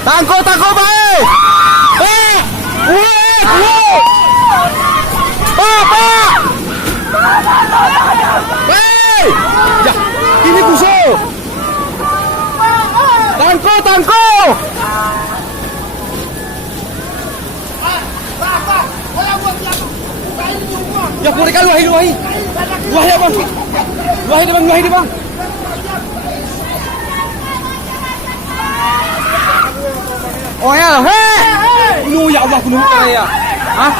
Tangkap baik. Pak. Hei! Ya, ini busuk. Tangkap. Ya, mereka luahi. Luahi dia, bang. Luahi dia, bang. Oh ya, hei! Ya Allah, bunuh saya. Hah?